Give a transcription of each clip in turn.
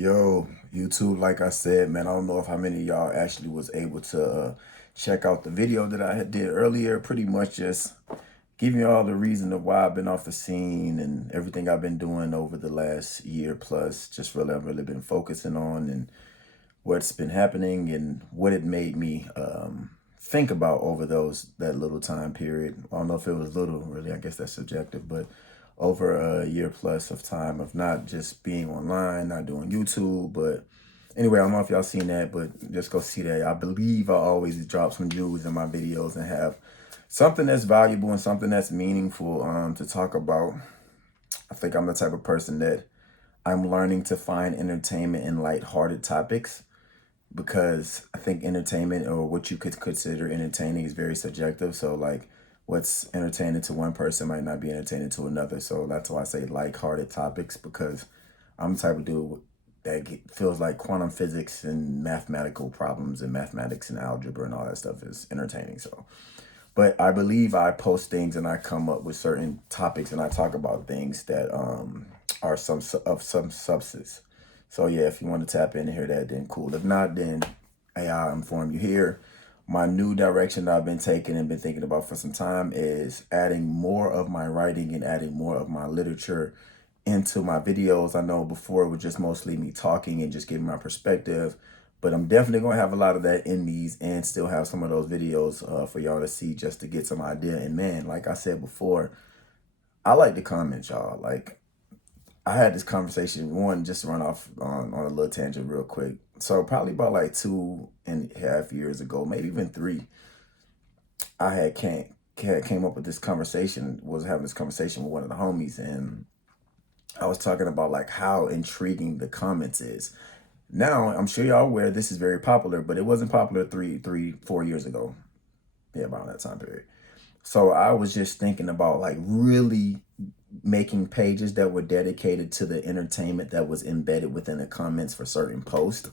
Yo, YouTube, like I said, man, I don't know if how many of y'all actually was able to check out the video that I had did earlier. Pretty much just giving y'all the reason of why I've been off the scene and everything I've been doing over the last year plus. Just really, I've really been focusing on and what's been happening and what it made me think about over that little time period. I don't know if it was little, really. I guess that's subjective, but over a year plus of time of not just being online, not doing YouTube, but anyway, I don't know if y'all seen that, but just go see that. I believe I always drop some jewels in my videos and have something that's valuable and something that's meaningful to talk about. I think I'm the type of person that I'm learning to find entertainment in lighthearted topics because I think entertainment or what you could consider entertaining is very subjective. So like what's entertaining to one person might not be entertaining to another. So that's why I say lighthearted topics, because I'm the type of dude that feels like quantum physics and mathematical problems and mathematics and algebra and all that stuff is entertaining. So, but I believe I post things and I come up with certain topics and I talk about things that are of some substance. So yeah, if you want to tap in and hear that, then cool. If not, then hey, I'll inform you here. My new direction that I've been taking and been thinking about for some time is adding more of my writing and adding more of my literature into my videos. I know before it was just mostly me talking and just giving my perspective, but I'm definitely going to have a lot of that in these and still have some of those videos for y'all to see just to get some idea. And man, like I said before, I like the comments, y'all. Like, I had this conversation, one, just to run off on a little tangent real quick. So probably about like 2.5 years ago, maybe even three, I came up with this conversation, was having this conversation with one of the homies, and I was talking about like how intriguing the comments is. Now, I'm sure y'all aware this is very popular, but it wasn't popular 4 years ago. Yeah, about that time period. So I was just thinking about like really making pages that were dedicated to the entertainment that was embedded within the comments for certain posts.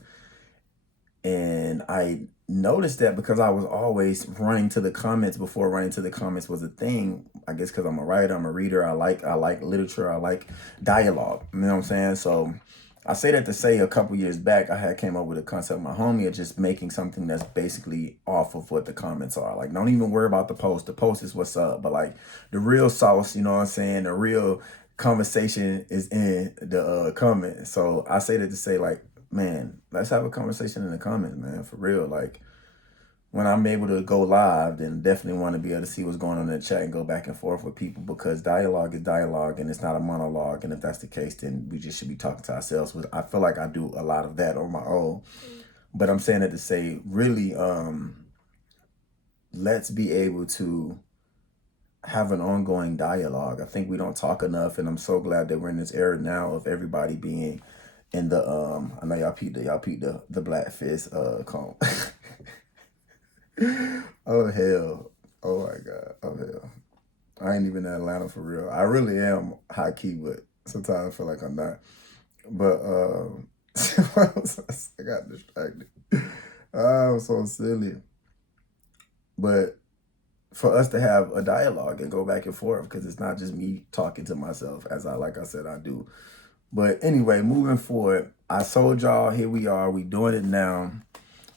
And I noticed that because I was always running to the comments before running to the comments was a thing. I guess because I'm a writer, I'm a reader. I like literature. I like dialogue. You know what I'm saying? So I say that to say a couple years back, I had came up with a concept with my homie of just making something that's basically off of what the comments are. Like, don't even worry about the post. The post is what's up. But like the real sauce, you know what I'm saying? The real conversation is in the comment. So I say that to say like, man, let's have a conversation in the comments, man, for real. Like when I'm able to go live, then definitely want to be able to see what's going on in the chat and go back and forth with people, because dialogue is dialogue and it's not a monologue. And if that's the case, then we just should be talking to ourselves. But I feel like I do a lot of that on my own. But I'm saying that to say, really, let's be able to have an ongoing dialogue. I think we don't talk enough, and I'm so glad that we're in this era now of everybody being in the I know y'all peep the black fist comb. Oh hell. Oh my god. Oh hell. I ain't even in Atlanta for real. I really am high key, but sometimes I feel like I'm not. But I got distracted. I'm so silly. But for us to have a dialogue and go back and forth, because it's not just me talking to myself, as like I said, I do. But anyway, moving forward, I told y'all, here we are. We doing it now.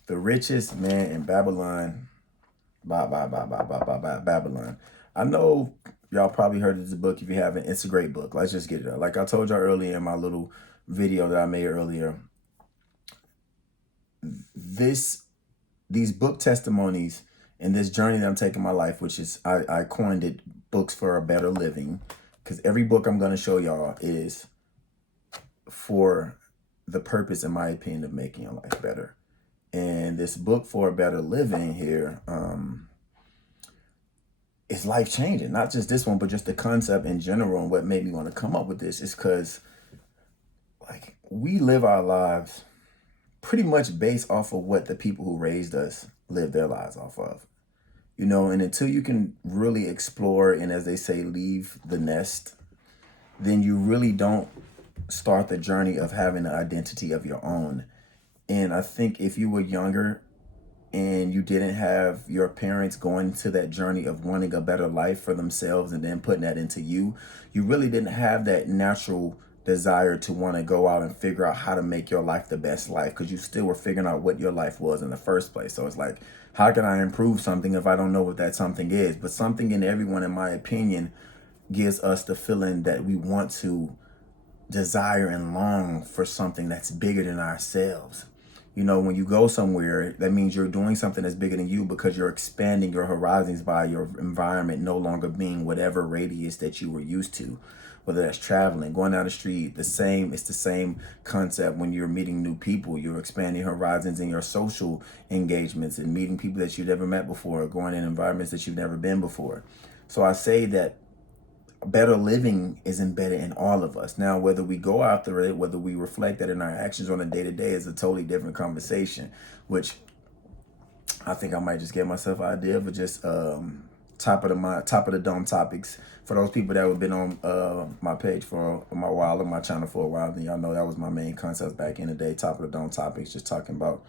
The Richest Man in Babylon. Babylon. I know y'all probably heard of this book. If you haven't, it's a great book. Let's just get it out. Like I told y'all earlier in my little video that I made earlier, these book testimonies and this journey that I'm taking in my life, which is I coined it Books for a Better Living, because every book I'm going to show y'all is for the purpose, in my opinion, of making your life better. And this book for a better living here is life changing. Not just this one, but just the concept in general. And what made me want to come up with this is because like we live our lives pretty much based off of what the people who raised us live their lives off of. You know, and until you can really explore and, as they say, leave the nest, then you really don't start the journey of having an identity of your own. And I think if you were younger and you didn't have your parents going to that journey of wanting a better life for themselves and then putting that into you, you really didn't have that natural desire to want to go out and figure out how to make your life the best life, because you still were figuring out what your life was in the first place. So it's like, how can I improve something if I don't know what that something is? But something in everyone, in my opinion, gives us the feeling that we want to desire and long for something that's bigger than ourselves. You know, when you go somewhere, that means you're doing something that's bigger than you, because you're expanding your horizons by your environment no longer being whatever radius that you were used to. Whether that's traveling, going down the street, it's the same concept when you're meeting new people. You're expanding horizons in your social engagements and meeting people that you've never met before, going in environments that you've never been before. So I say that better living is embedded in all of us. Now, whether we go after it, whether we reflect that in our actions on a day-to-day, is a totally different conversation, which I think I might just give myself an idea of just top of the dome topics. For those people that have been on my page for my while, on my channel for a while, then y'all know that was my main concept back in the day, top of the dome topics, just talking about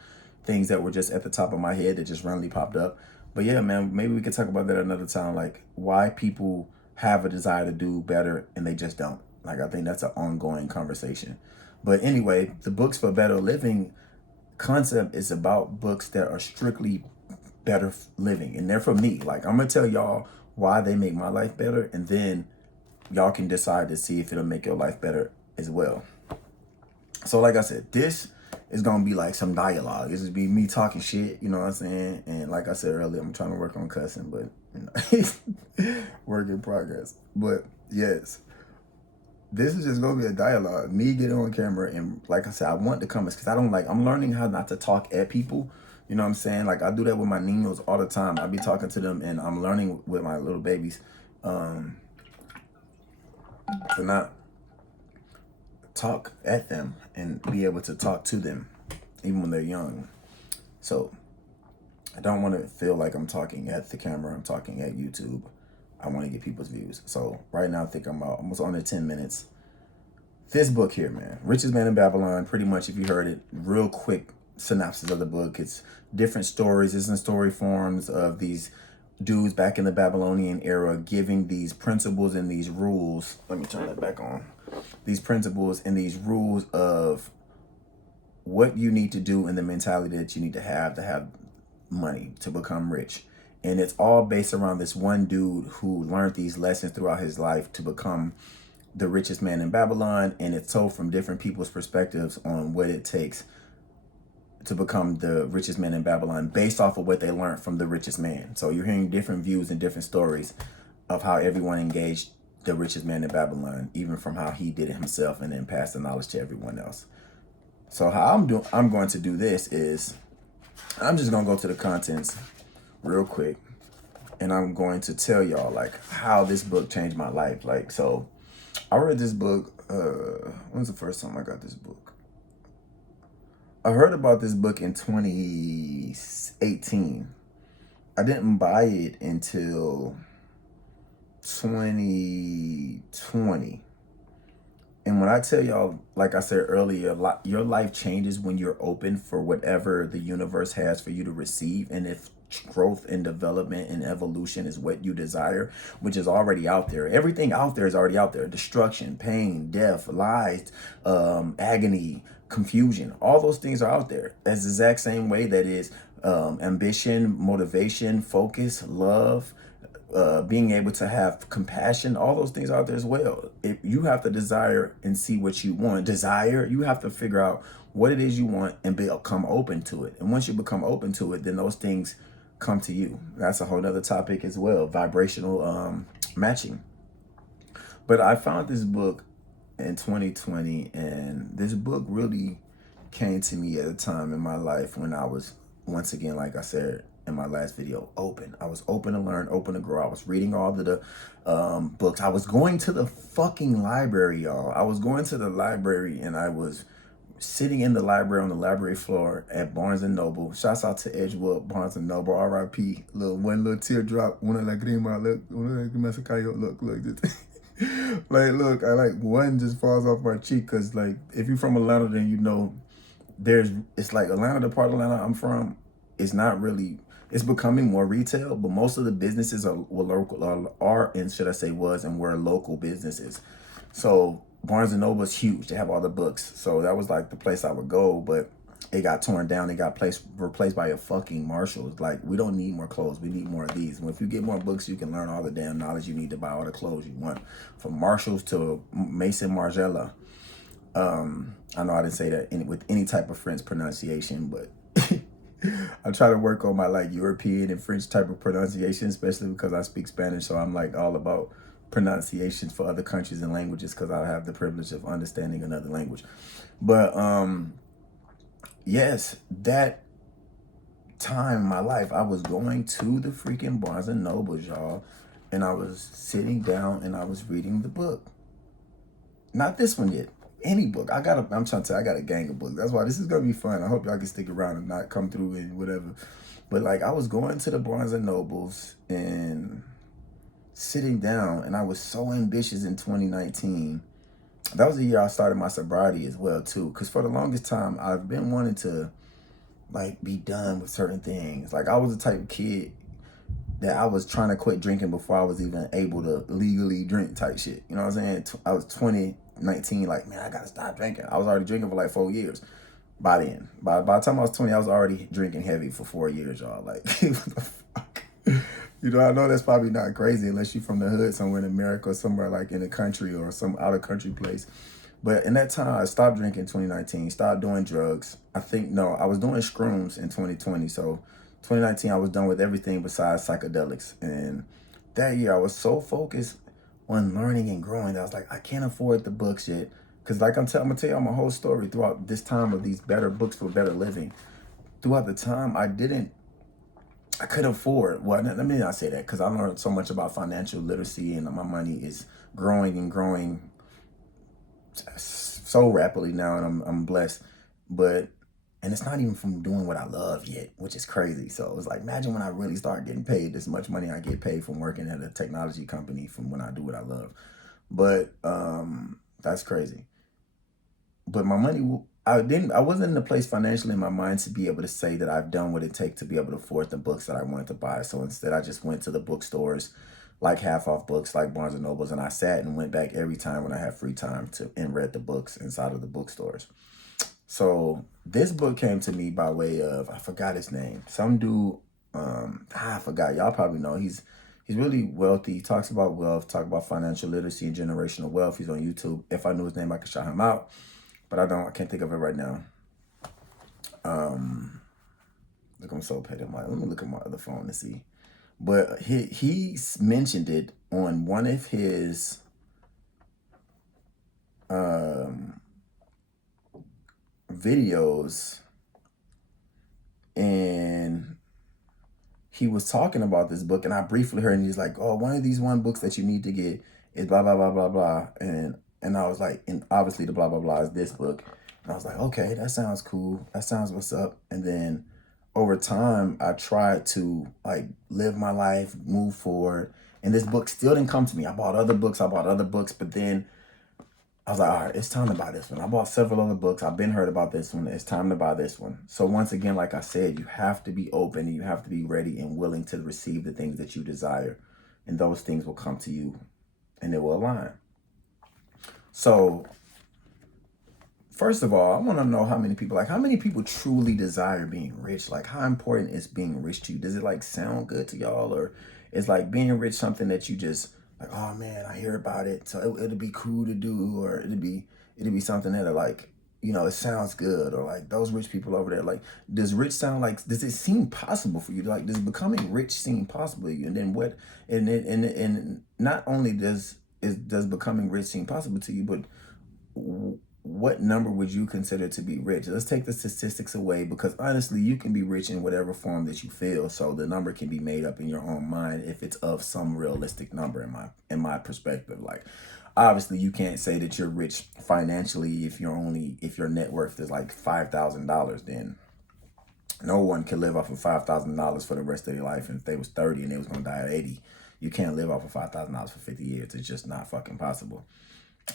things that were just at the top of my head that just randomly popped up. But yeah, man, maybe we could talk about that another time, like why people have a desire to do better and they just don't. Like, I think that's an ongoing conversation. But anyway, the books for better living concept is about books that are strictly better living, and they're for me. Like, I'm gonna tell y'all why they make my life better, and then y'all can decide to see if it'll make your life better as well. So like I said, this is gonna be like some dialogue. This is be me talking shit, you know what I'm saying? And like I said earlier, I'm trying to work on cussing, but you know, work in progress. But yes, this is just gonna be a dialogue. Me getting on camera, and like I said, I want the comments because I'm learning how not to talk at people. You know what I'm saying? Like, I do that with my niños all the time. I be talking to them, and I'm learning with my little babies to not talk at them and be able to talk to them even when they're young. So I don't want to feel like I'm talking at the camera. I'm talking at YouTube. I want to get people's views. So right now, I think I'm almost under 10 minutes. This book here, man, Richest Man in Babylon, pretty much, if you heard it, real quick synopsis of the book. It's different stories. It's in story forms of these dudes back in the Babylonian era giving these principles and these rules. Let me turn that back on. These principles and these rules of what you need to do and the mentality that you need to have money, to become rich. And it's all based around this one dude who learned these lessons throughout his life to become the richest man in Babylon. And it's told from different people's perspectives on what it takes to become the richest man in Babylon based off of what they learned from the richest man. So you're hearing different views and different stories of how everyone engaged the richest man in Babylon, even from how he did it himself and then passed the knowledge to everyone else. So how I'm going to do this is I'm just going to go to the contents real quick, and I'm going to tell y'all like how this book changed my life. Like, so I read this book, when's the first time I got this book? I heard about this book in 2018. I didn't buy it until 2020. And when I tell y'all, like I said earlier, your life changes when you're open for whatever the universe has for you to receive. And if growth and development and evolution is what you desire, which is already out there. Everything out there is already out there. Destruction, pain, death, lies, agony, confusion. All those things are out there. That's the exact same way that is ambition, motivation, focus, love, being able to have compassion. All those things are out there as well. If you have to desire and see what you want, you have to figure out what it is you want and become open to it. And once you become open to it, then those things come to you. That's a whole nother topic as well, vibrational matching. But I found this book in 2020, and this book really came to me at a time in my life when I was, once again, like I said in my last video, open. I was open to learn, open to grow. I was reading all of the books. I was going to the fucking library, y'all. I was going to the library, and I was sitting in the library on the library floor at Barnes and Noble. Shouts out to Edgewood, Barnes and Noble, R.I.P. One little teardrop, una lagrima, look, this. Like, look, one just falls off my cheek, because like, if you're from Atlanta, then you know it's like Atlanta, the part of Atlanta I'm from, it's not really, it's becoming more retail, but most of the businesses are local, and should I say was and were local businesses. So Barnes and Noble is huge. They have all the books. So that was like the place I would go, but it got torn down. It got replaced by a fucking Marshalls. Like, we don't need more clothes. We need more of these. Well, if you get more books, you can learn all the damn knowledge you need to buy all the clothes you want. From Marshalls to Mason Margiela. I know I didn't say that with any type of French pronunciation, but I try to work on my like European and French type of pronunciation, especially because I speak Spanish. So I'm like all about pronunciations for other countries and languages because I have the privilege of understanding another language. But yes, that time in my life, I was going to the freaking Barnes and Nobles, y'all, and I was sitting down and I was reading the book. Not this one yet. Any book. I'm trying to tell you, I got a gang of books. That's why this is gonna be fun. I hope y'all can stick around and not come through and whatever. But like, I was going to the Barnes and Nobles and sitting down, and I was so ambitious in 2019. That was the year I started my sobriety as well too. Cause for the longest time, I've been wanting to like be done with certain things. Like, I was the type of kid that I was trying to quit drinking before I was even able to legally drink type shit. You know what I'm saying? I was 2019, like, man, I gotta stop drinking. I was already drinking for like 4 years. By then, by the time I was 20, I was already drinking heavy for 4 years, y'all. Like, what the fuck? You know, I know that's probably not crazy unless you're from the hood somewhere in America or somewhere like in the country or some out of country place. But in that time, I stopped drinking in 2019, stopped doing drugs. No, I was doing shrooms in 2020. So 2019, I was done with everything besides psychedelics. And that year, I was so focused on learning and growing that I was like, I can't afford the books yet. Because like I'm going to tell you my whole story throughout this time of these better books for better living. Throughout the time, I couldn't afford. Well, let me not say that, because I learned so much about financial literacy and my money is growing and growing so rapidly now, and I'm blessed. But and it's not even from doing what I love yet, which is crazy. So it's like, imagine when I really start getting paid this much money I get paid from working at a technology company from when I do what I love. But that's crazy. But my money, I wasn't in the place financially in my mind to be able to say that I've done what it takes to be able to afford the books that I wanted to buy. So instead, I just went to the bookstores, like half off books, like Barnes and Nobles, and I sat and went back every time when I had free time and read the books inside of the bookstores. So this book came to me by way of, I forgot his name, some dude. I forgot. Y'all probably know he's really wealthy. He talks about wealth, talk about financial literacy and generational wealth. He's on YouTube. If I knew his name, I could shout him out, but I don't. I can't think of it right now. Look, I'm so petty. Let me look at my other phone to see. But he mentioned it on one of his videos, and he was talking about this book, and I briefly heard, and he's like, "Oh, one of these books that you need to get is blah blah blah blah blah," and I was like, and obviously the blah blah blah is this book, and I was like, okay, that sounds cool, that sounds what's up. And then over time, I tried to like live my life, move forward, and this book still didn't come to me. I bought other books, but then I was like, all right, it's time to buy this one. I bought several other books. I've been heard about this one. It's time to buy this one. So once again, like I said, you have to be open and you have to be ready and willing to receive the things that you desire. And those things will come to you and they will align. So first of all, I want to know how many people truly desire being rich? Like, how important is being rich to you? Does it like sound good to y'all? Or is like being rich something that you just like, oh man, I hear about it, so it'll be cool to do, or it'll be something that are like, it sounds good, or like those rich people over there, like, does it seem possible for you? Like, does becoming rich seem possible to you? And then what, and not only does becoming rich seem possible to you, but what number would you consider to be rich? Let's take the statistics away, because honestly, you can be rich in whatever form that you feel. So the number can be made up in your own mind if it's of some realistic number in my perspective. Like, obviously, you can't say that you're rich financially if your net worth is like $5,000. Then no one can live off of $5,000 for the rest of their life. And if they was 30 and they was gonna die at 80, you can't live off of $5,000 for 50 years. It's just not fucking possible.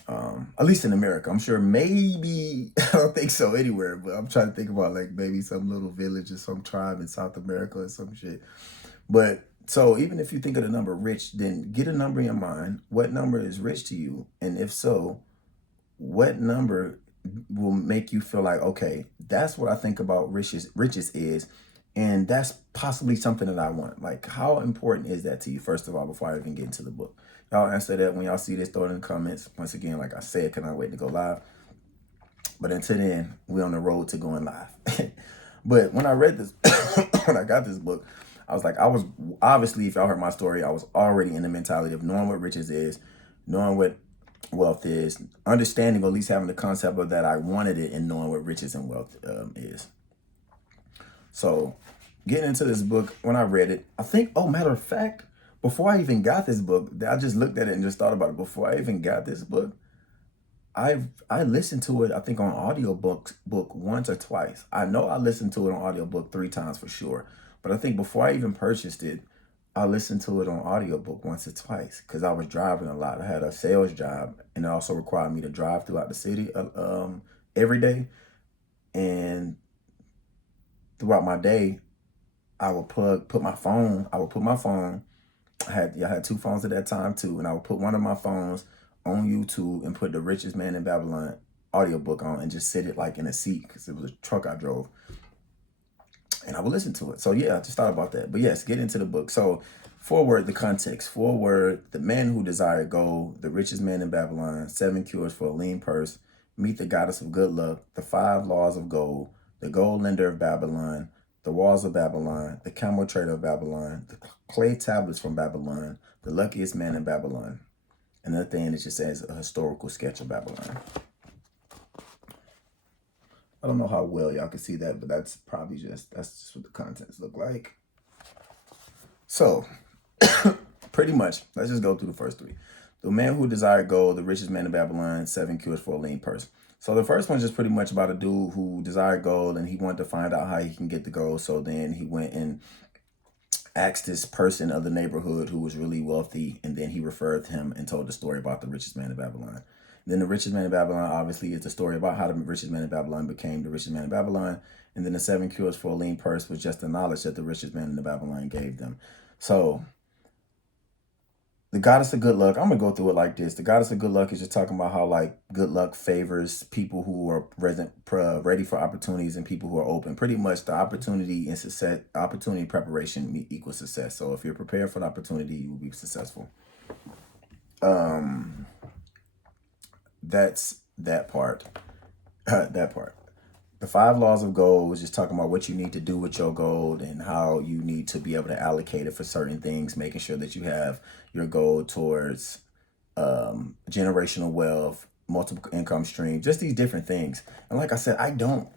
At least in America. I'm sure maybe, I don't think so anywhere, but I'm trying to think about like maybe some little village or some tribe in South America or some shit. But so even if you think of the number rich, then get a number in your mind. What number is rich to you? And if so, what number will make you feel like, okay, that's what I think about riches is, and that's possibly something that I want. Like, how important is that to you, first of all, before I even get into the book? Y'all answer that when y'all see this, throw it in the comments. Once again, like I said, cannot wait to go live. But until then, we're on the road to going live. But when I read this, when I got this book, I was like, I was obviously, if y'all heard my story, I was already in the mentality of knowing what riches is, knowing what wealth is, understanding, or at least having the concept of that I wanted it, and knowing what riches and wealth is. So getting into this book, when I read it, I think, oh, matter of fact, before I even got this book, I just looked at it and just thought about it. Before I even got this book, I listened to it, I think, on book once or twice. I know I listened to it on audiobook 3 times for sure. But I think before I even purchased it, I listened to it on audiobook once or twice because I was driving a lot. I had a sales job, and it also required me to drive throughout the city every day. And throughout my day, I would put my phone. I had 2 phones at that time too, and I would put one of my phones on YouTube and put the Richest Man in Babylon audiobook on and just sit it like in a seat because it was a truck I drove. And I would listen to it. So yeah, I just thought about that. But yes, get into the book. So forward, the context. Forward, the man who desired gold, the richest man in Babylon, 7 cures for a lean purse, meet the goddess of good luck, the 5 laws of gold, the gold lender of Babylon, the walls of Babylon, the camel trader of Babylon, the clay tablets from Babylon, the luckiest man in Babylon. Another thing, it just says a historical sketch of Babylon. I don't know how well y'all can see that, but that's just what the contents look like. So, pretty much, let's just go through the first 3. The man who desired gold, the richest man in Babylon, 7 cures for a lean purse. So the first one's just pretty much about a dude who desired gold and he wanted to find out how he can get the gold. So then he went and asked this person of the neighborhood who was really wealthy, and then he referred him and told the story about the richest man in Babylon. Then the richest man in Babylon obviously is the story about how the richest man in Babylon became the richest man in Babylon. And then the 7 cures for a lean purse was just the knowledge that the richest man in the Babylon gave them. So the goddess of good luck, I'm going to go through it like this. The goddess of good luck is just talking about how like good luck favors people who are ready for opportunities and people who are open. Pretty much the opportunity and success, opportunity preparation equals success. So if you're prepared for the opportunity, you will be successful. That's that part. That part. The 5 laws of gold was just talking about what you need to do with your gold and how you need to be able to allocate it for certain things, making sure that you have your gold towards generational wealth, multiple income streams, just these different things. And like I said, I don't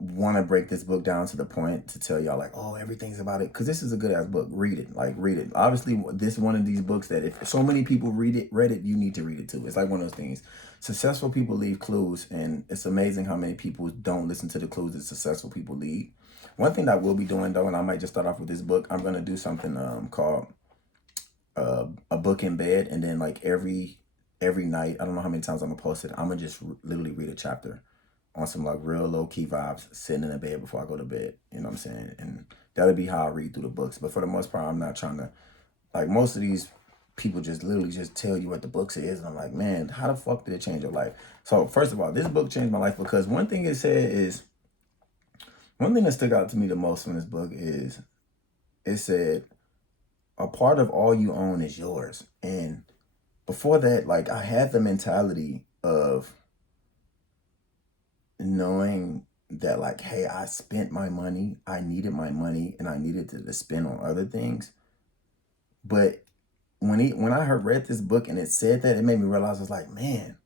want to break this book down to the point to tell y'all like, oh, everything's about it, because this is a good ass book. Read it. Like, read it. Obviously, this is one of these books that if so many people read it, you need to read it too. It's like one of those things. Successful people leave clues, and it's amazing how many people don't listen to the clues that successful people leave. One thing that I will be doing though, and I might just start off with this book, I'm gonna do something called a book in bed, and then like every night, I don't know how many times I'm gonna post it, I'm gonna just literally read a chapter on some like real low key vibes, sitting in the bed before I go to bed. You know what I'm saying? And that'll be how I read through the books. But for the most part, I'm not trying to, like, most of these people just literally just tell you what the book says. And I'm like, man, how the fuck did it change your life? So first of all, this book changed my life because one thing that stuck out to me the most from this book is it said, a part of all you own is yours. And before that, like, I had the mentality of knowing that like, hey, I spent my money, I needed my money, and I needed to spend on other things. But when I read this book and it said that, it made me realize, I was like, man,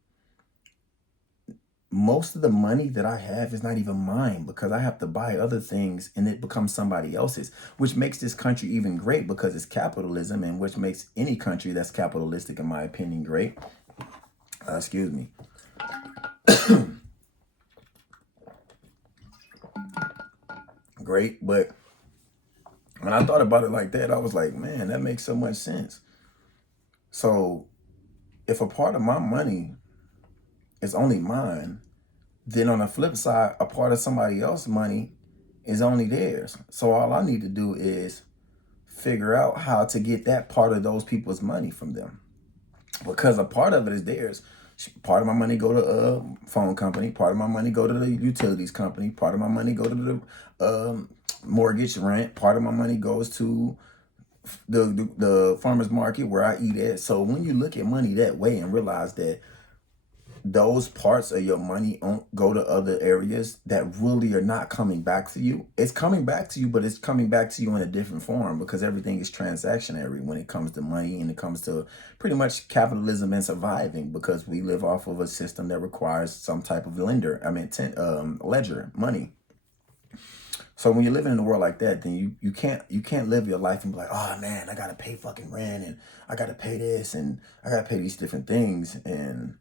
most of the money that I have is not even mine because I have to buy other things and it becomes somebody else's, which makes this country even great because it's capitalism, and which makes any country that's capitalistic, in my opinion, great. Excuse me. Great. But when I thought about it like that, I was like, man, that makes so much sense. So if a part of my money is only mine, then on the flip side, a part of somebody else's money is only theirs. So all I need to do is figure out how to get that part of those people's money from them, because a part of it is theirs. Part of my money go to phone company. Part of my money go to the utilities company. Part of my money go to the mortgage rent. Part of my money goes to the farmer's market where I eat at. So when you look at money that way and realize that those parts of your money go to other areas that really are not coming back to you. It's coming back to you, but it's coming back to you in a different form because everything is transactionary when it comes to money and it comes to pretty much capitalism and surviving because we live off of a system that requires some type of ledger, money. So when you're living in a world like that, then you can't live your life and be like, oh man, I gotta pay fucking rent and I gotta pay this and I gotta pay these different things, and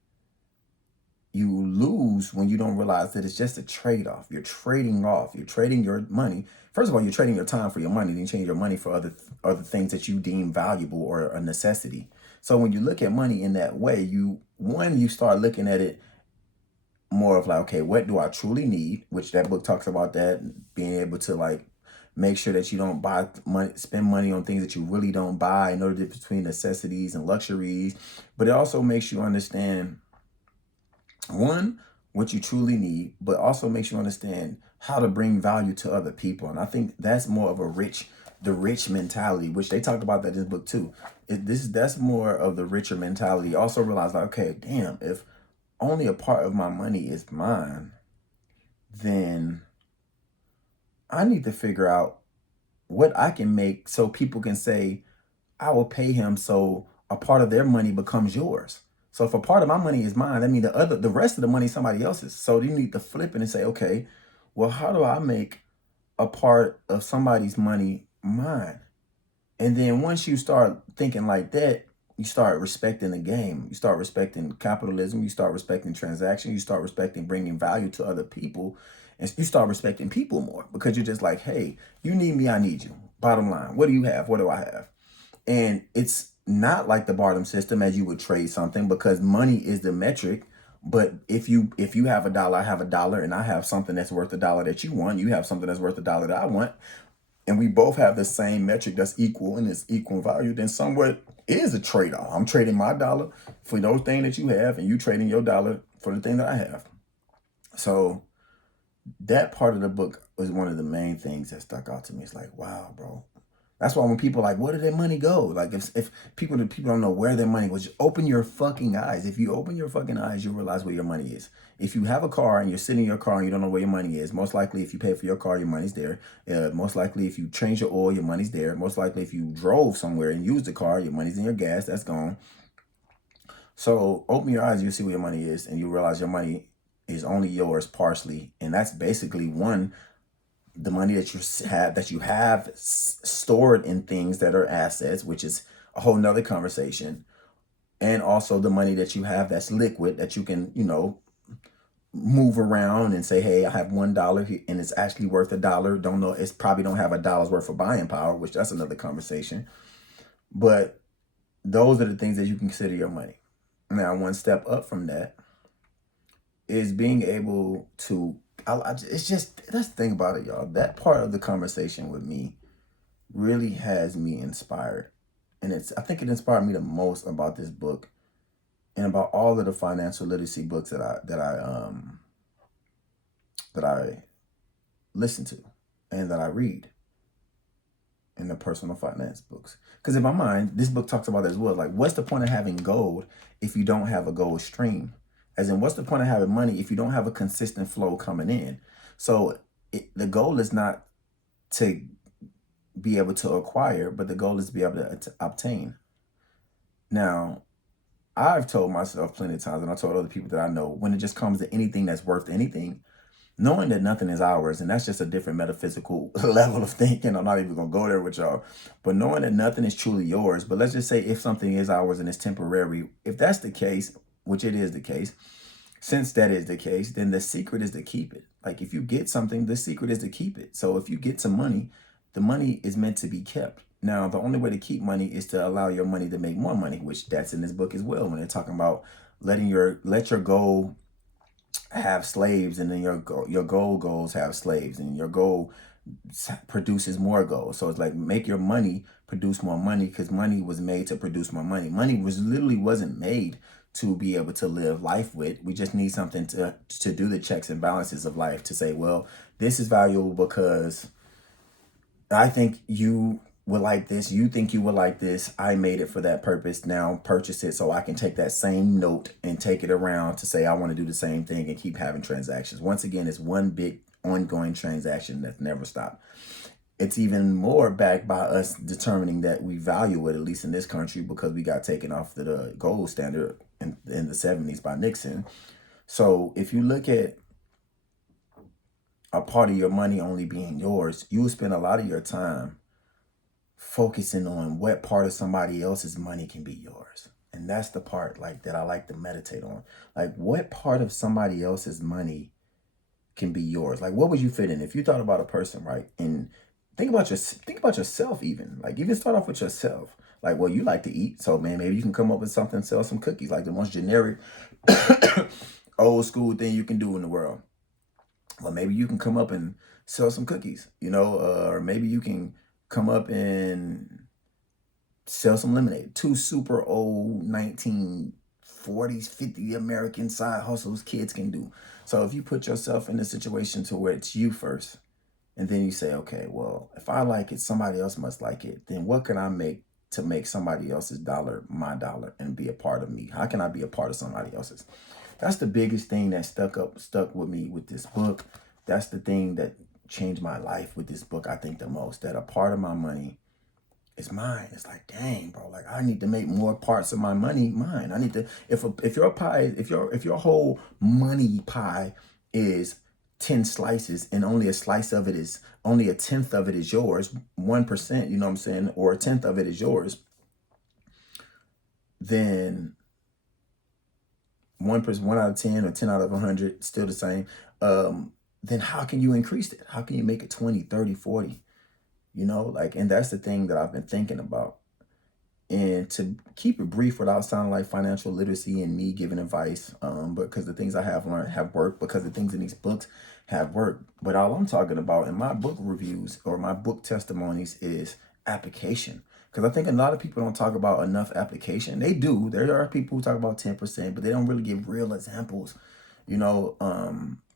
you lose when you don't realize that it's just a trade-off. You're trading off. You're trading your money. First of all, you're trading your time for your money. Then you change your money for other things that you deem valuable or a necessity. So when you look at money in that way, you start looking at it more of like, okay, what do I truly need? Which that book talks about that, being able to like make sure that you don't spend money on things that you really don't buy, know the difference between necessities and luxuries. But it also makes you understand one, what you truly need, but also makes you understand how to bring value to other people. And I think that's more of the rich mentality, which they talked about that in this book too. That's more of the richer mentality. Also realize like, okay, damn, if only a part of my money is mine, then I need to figure out what I can make so people can say, I will pay him so a part of their money becomes yours. So if a part of my money is mine, that means the rest of the money is somebody else's. So you need to flip it and say, okay, well, how do I make a part of somebody's money mine? And then once you start thinking like that, you start respecting the game. You start respecting capitalism. You start respecting transactions. You start respecting bringing value to other people. And you start respecting people more because you're just like, hey, you need me, I need you. Bottom line, what do you have? What do I have? And it's not like the barter system as you would trade something because money is the metric. But if you have a dollar, I have a dollar, and I have something that's worth a dollar that you want, you have something that's worth a dollar that I want, and we both have the same metric that's equal and it's equal value, then somewhat is a trade-off. I'm trading my dollar for those things that you have, and you trading your dollar for the thing that I have. So that part of the book was one of the main things that stuck out to me. It's like, wow, bro. That's why when people are like, where did their money go? Like if people don't know where their money goes, just open your fucking eyes. If you open your fucking eyes, you'll realize where your money is. If you have a car and you're sitting in your car and you don't know where your money is, most likely if you pay for your car, your money's there. Most likely if you change your oil, your money's there. Most likely if you drove somewhere and used the car, your money's in your gas, that's gone. So open your eyes, you'll see where your money is, and you realize your money is only yours partially. And that's basically the money that you have stored in things that are assets, which is a whole nother conversation. And also the money that you have that's liquid that you can, move around and say, hey, I have $1 and it's actually worth $1. Don't know, it's probably don't have $1 worth of buying power, which that's another conversation. But those are the things that you consider your money. Now, one step up from that is being able to, it's just, that's the thing about it, y'all. That part of the conversation with me really has me inspired. And I think it inspired me the most about this book and about all of the financial literacy books that I listen to and that I read in the personal finance books. Because in my mind, this book talks about it as well. Like, what's the point of having gold if you don't have a gold stream? As in, what's the point of having money if you don't have a consistent flow coming in? So the goal is not to be able to acquire, but the goal is to be able to obtain. Now, I've told myself plenty of times, and I told other people that I know, when it just comes to anything that's worth anything, knowing that nothing is ours, and that's just a different metaphysical level of thinking. I'm not even gonna go there with y'all, but knowing that nothing is truly yours. But let's just say if something is ours and it's temporary, if that's the case, which it is the case, since that is the case, then the secret is to keep it. Like if you get something, the secret is to keep it. So if you get some money, the money is meant to be kept. Now, the only way to keep money is to allow your money to make more money, which that's in this book as well. When they're talking about let your goal have slaves, and then your goal goals have slaves, and your goal produces more goals. So it's like make your money produce more money, because money was made to produce more money. Money was literally wasn't made to be able to live life with. We just need something to do the checks and balances of life, to say, well, this is valuable because I think you would like this. You think you would like this. I made it for that purpose. Now purchase it so I can take that same note and take it around to say I want to do the same thing and keep having transactions. Once again, it's one big ongoing transaction that's never stopped. It's even more backed by us determining that we value it, at least in this country, because we got taken off the gold standard in the 70s by Nixon. So if you look at a part of your money only being yours, you will spend a lot of your time focusing on what part of somebody else's money can be yours. And that's the part like that I like to meditate on. Like, what part of somebody else's money can be yours? Like, what would you fit in if you thought about a person, right? And think about yourself even. Like, even start off with yourself. Like, well, you like to eat, so man, maybe you can come up with something, sell some cookies, like the most generic old school thing you can do in the world. Well, maybe you can come up and sell some cookies, or maybe you can come up and sell some lemonade. Two super old 1940s, 50 American side hustles kids can do. So if you put yourself in a situation to where it's you first, and then you say, okay, well, if I like it, somebody else must like it. Then what can I make to make somebody else's dollar my dollar and be a part of me? How can I be a part of somebody else's? That's the biggest thing that stuck with me with this book. That's the thing that changed my life with this book, I think, the most. That a part of my money is mine. It's like, dang, bro, like I need to make more parts of my money mine. I need to, if your pie, if your whole money pie is 10 slices and only a slice of it is, only a tenth of it is yours, 1%, you know what I'm saying, or a tenth of it is yours, then 1%, 1 out of 10 or 10 out of 100, still the same. Then how can you increase it? How can you make it 20, 30, 40? Like, and that's the thing that I've been thinking about. And to keep it brief without sounding like financial literacy and me giving advice, because the things I have learned have worked, because the things in these books have worked. But all I'm talking about in my book reviews or my book testimonies is application. Because I think a lot of people don't talk about enough application. They do. There are people who talk about 10%, but they don't really give real examples,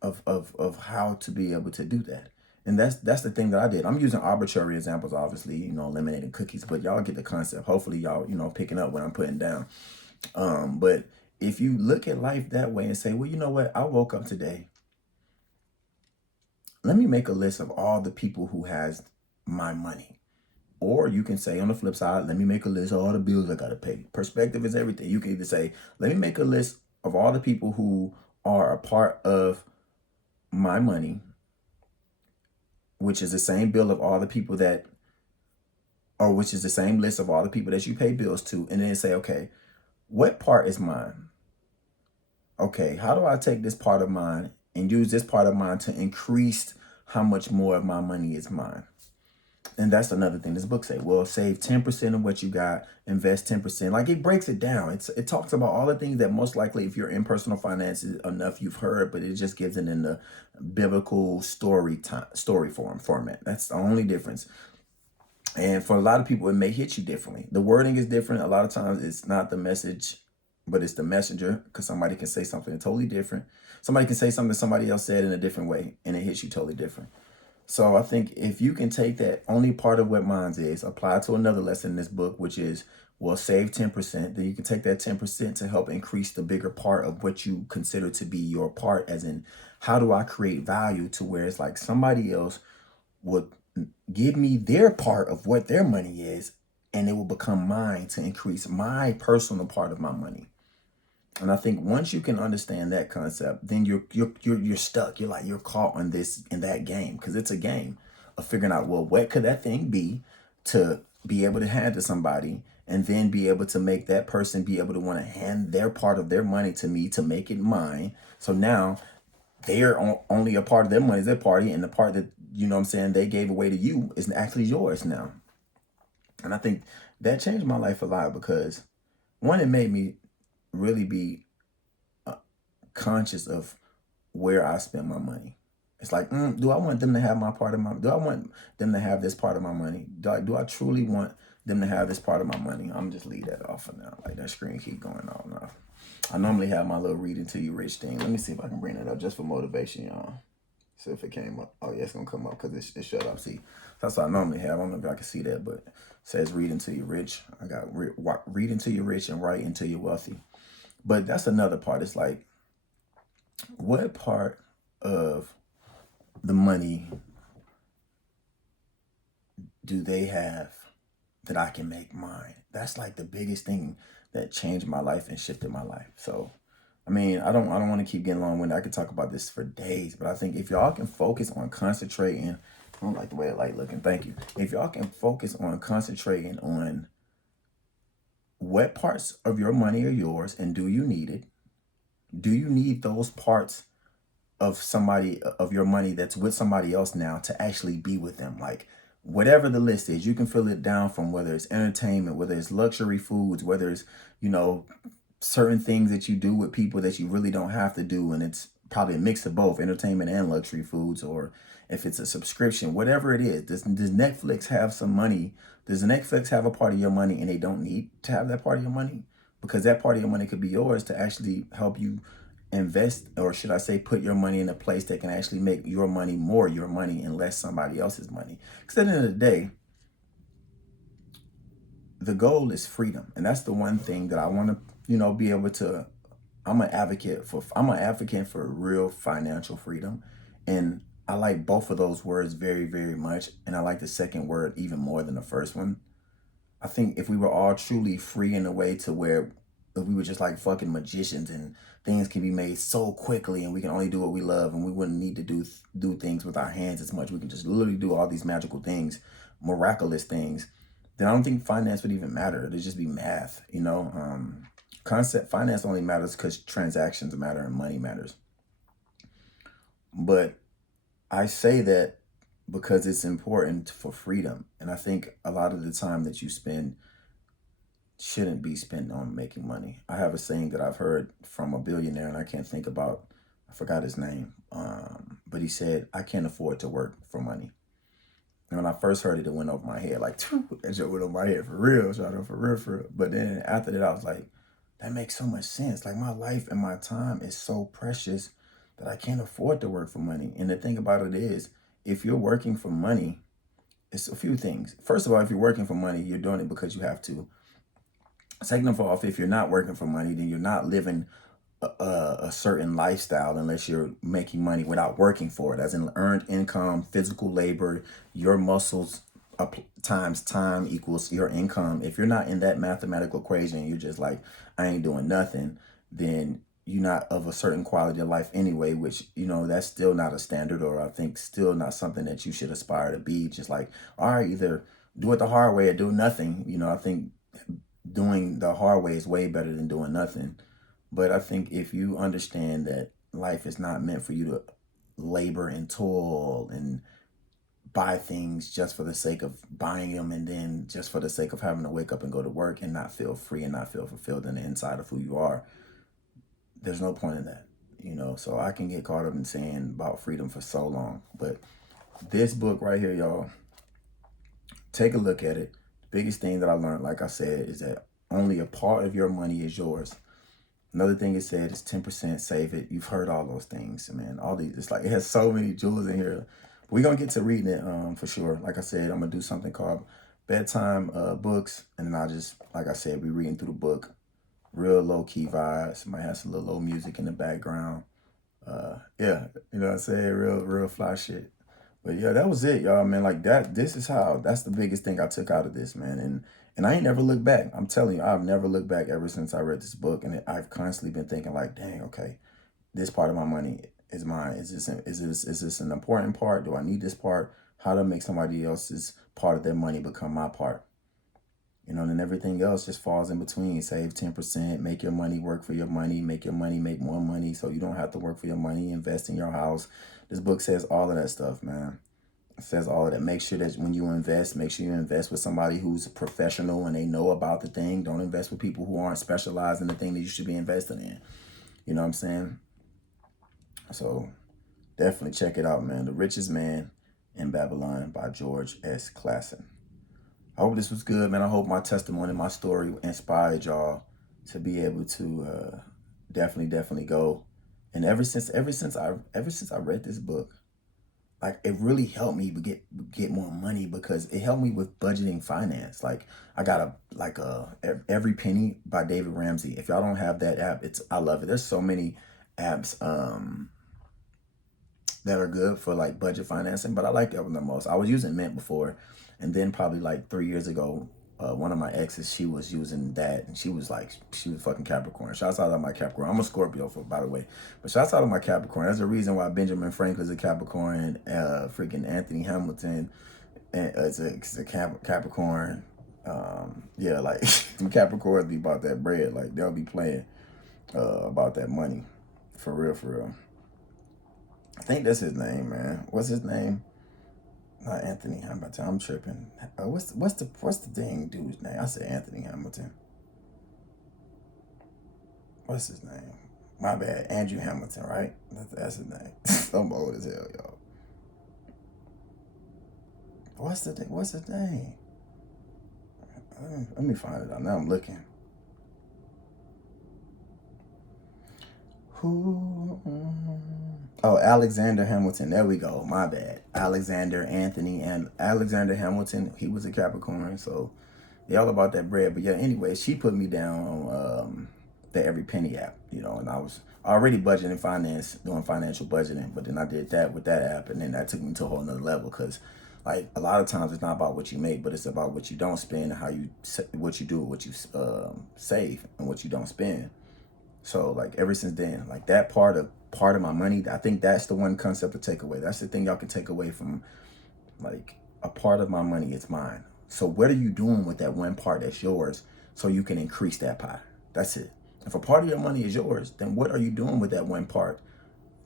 of how to be able to do that. And that's the thing that I did. I'm using arbitrary examples, obviously, eliminating cookies, but y'all get the concept. Hopefully y'all, picking up what I'm putting down. But if you look at life that way and say, well, you know what? I woke up today. Let me make a list of all the people who has my money. Or you can say on the flip side, let me make a list of all the bills I got to pay. Perspective is everything. You can either say, let me make a list of all the people who are a part of my money, which is the same bill of all the people that, or which is the same list of all the people that you pay bills to, and then say, okay, what part is mine? Okay, how do I take this part of mine and use this part of mine to increase how much more of my money is mine? And that's another thing this book say. Well, save 10% of what you got, invest 10%. Like, it breaks it down. It talks about all the things that most likely, if you're in personal finances enough, you've heard, but it just gives it in the biblical story format. That's the only difference. And for a lot of people, it may hit you differently. The wording is different. A lot of times it's not the message, but it's the messenger, because somebody can say something totally different. Somebody can say something somebody else said in a different way, and it hits you totally different. So I think if you can take that only part of what mine is, apply to another lesson in this book, which is, well, save 10%, then you can take that 10% to help increase the bigger part of what you consider to be your part, as in, how do I create value to where it's like somebody else would give me their part of what their money is, and it will become mine to increase my personal part of my money. And I think once you can understand that concept, then you're stuck. You're caught in that game, because it's a game of figuring out, well, what could that thing be to be able to hand to somebody, and then be able to make that person be able to want to hand their part of their money to me to make it mine. So now they're only a part of their money is their party, and the part that, they gave away to you is actually yours now. And I think that changed my life a lot, because one, it made me really be conscious of where I spend my money. It's like, do I want them to have do I want them to have this part of my money? Do I truly want them to have this part of my money? I'm just leave that off for now. Like, that screen keep going on and off. I normally have my little reading to you rich thing. Let me see if I can bring it up just for motivation, y'all. See if it came up. Oh, yeah, it's going to come up because it shut up. See, that's what I normally have. I don't know if I can see that, but it says reading to you rich. I got reading to you rich and writing to you wealthy. But that's another part. It's like, what part of the money do they have that I can make mine? That's like the biggest thing that changed my life and shifted my life. So, I mean, I don't want to keep getting long-winded. I could talk about this for days, but I think if y'all can focus on concentrating, I don't like the way I like looking. Thank you. If y'all can focus on concentrating on what parts of your money are yours and do you need it? Do you need those parts of somebody of your money that's with somebody else now to actually be with them? Like, whatever the list is, you can fill it down from whether it's entertainment, whether it's luxury foods, whether it's, you know, certain things that you do with people that you really don't have to do, and it's probably a mix of both entertainment and luxury foods. Or if it's a subscription, whatever it is, does Netflix have some money? Does Netflix have a part of your money and they don't need to have that part of your money? Because that part of your money could be yours to actually help you invest, or should I say put your money in a place that can actually make your money more your money and less somebody else's money. Because at the end of the day, the goal is freedom. And that's the one thing that I want to, be able to, I'm an advocate for real financial freedom. And I like both of those words very, very much. And I like the second word even more than the first one. I think if we were all truly free in a way to where if we were just like fucking magicians and things can be made so quickly and we can only do what we love and we wouldn't need to do things with our hands as much. We can just literally do all these magical things, miraculous things. Then I don't think finance would even matter. It'd just be math, Concept finance only matters because transactions matter and money matters. But I say that because it's important for freedom. And I think a lot of the time that you spend shouldn't be spent on making money. I have a saying that I've heard from a billionaire, and I forgot his name, but he said, I can't afford to work for money. And when I first heard it, it went over my head, like, that shit went over my head for real, for real, for real. But then after that, I was like, that makes so much sense. Like, my life and my time is so precious that I can't afford to work for money. And the thing about it is, if you're working for money, it's a few things. First of all, if you're working for money, you're doing it because you have to. Second of all, if you're not working for money, then you're not living a certain lifestyle unless you're making money without working for it, as in earned income, physical labor, your muscles times time equals your income. If you're not in that mathematical equation, you're just like, I ain't doing nothing, then you're not of a certain quality of life anyway, which, that's still not a standard, or I think still not something that you should aspire to be. Just like, all right, either do it the hard way or do nothing. I think doing the hard way is way better than doing nothing. But I think if you understand that life is not meant for you to labor and toil and buy things just for the sake of buying them, and then just for the sake of having to wake up and go to work and not feel free and not feel fulfilled in the inside of who you are, there's no point in that. So I can get caught up in saying about freedom for so long. But this book right here, y'all, take a look at it. The biggest thing that I learned, like I said, is that only a part of your money is yours. Another thing it said is 10% save it. You've heard all those things, man. All these, it's like, it has so many jewels in here. We're going to get to reading it for sure. Like I said, I'm going to do something called bedtime books. And then I just, like I said, be reading through the book. Real low-key vibes. Might have some little low music in the background. Yeah, you know what I'm saying? Real fly shit. But yeah, that was it, y'all, man. Like that's the biggest thing I took out of this, man. And I ain't never looked back. I'm telling you, I've never looked back ever since I read this book. And I've constantly been thinking like, dang, okay, this part of my money is mine. Is this an important part? Do I need this part? How to make somebody else's part of their money become my part? And then everything else just falls in between. Save 10%, make your money work for your money, make your money make more money so you don't have to work for your money, invest in your house. This book says all of that stuff, man. It says all of that. Make sure that when you invest, make sure you invest with somebody who's a professional and they know about the thing. Don't invest with people who aren't specialized in the thing that you should be investing in. You know what I'm saying? So definitely check it out, man. The Richest Man in Babylon by George S. Clason. I hope this was good, man. I hope my testimony, my story inspired y'all to be able to definitely go. And ever since I read this book, like it really helped me to get more money because it helped me with budgeting finance. Like I got a like a Every Penny by David Ramsey. If y'all don't have that app, I love it. There's so many apps that are good for like budget financing, but I like that one the most. I was using Mint before, and then probably like 3 years ago, one of my exes, she was using that, and she was fucking Capricorn. Shouts out to my Capricorn. I'm a Scorpio, by the way, but shouts out to my Capricorn. There's a reason why Benjamin Franklin's a Capricorn, freaking Anthony Hamilton, is a Capricorn. Yeah, like the Capricorns be about that bread. Like they'll be playing about that money, for real, for real. I think that's his name, man. What's his name? Not Anthony Hamilton. I'm tripping. What's the dang dude's name? I said Anthony Hamilton. What's his name? My bad. Andrew Hamilton, right? That's his name. I'm old as hell, y'all. What's his name? Let me find it out. Now I'm looking. Who? Oh, Alexander Hamilton. There we go. My bad. Alexander Hamilton. He was a Capricorn, so they all about that bread. But yeah, anyway, she put me down on the Every Penny app, and I was already budgeting finance, doing financial budgeting, but then I did that with that app, and then that took me to a whole nother level because like a lot of times it's not about what you make, but it's about what you don't spend and what you do, what you save and what you don't spend. So like ever since then, like that part of my money, I think that's the one concept to take away. That's the thing y'all can take away from, like, a part of my money is mine. So what are you doing with that one part that's yours so you can increase that pie? That's it. If a part of your money is yours, then what are you doing with that one part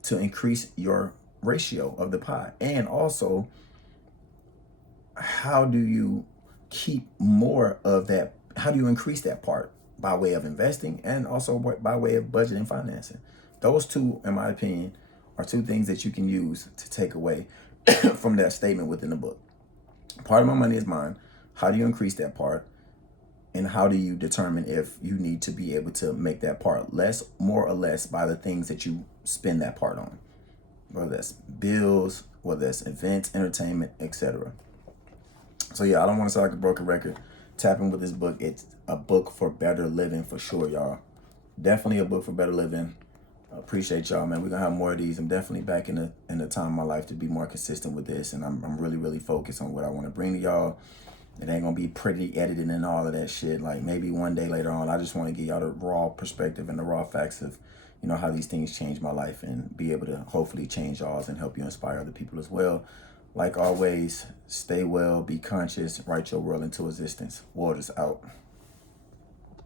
to increase your ratio of the pie? And also, how do you keep more of that? How do you increase that part? By way of investing and also by way of budgeting financing. Those two, in my opinion, are two things that you can use to take away from that statement within the book. Part of my money is mine. How do you increase that part? And how do you determine if you need to be able to make that part more or less by the things that you spend that part on? Whether that's bills, whether that's events, entertainment, etc. So yeah, I don't want to sound like a broken record. Tapping with this book. It's a book for better living for sure, y'all. Definitely a book for better living. Appreciate y'all, man. We're gonna have more of these. I'm definitely back in the time of my life to be more consistent with this, and I'm really focused on what I want to bring to y'all. It ain't gonna be pretty edited and all of that shit. Like maybe one day later on, I just want to give y'all the raw perspective and the raw facts of, how these things change my life and be able to hopefully change y'all's and help you inspire other people as well. Like always, stay well, be conscious, write your world into existence. Waters out.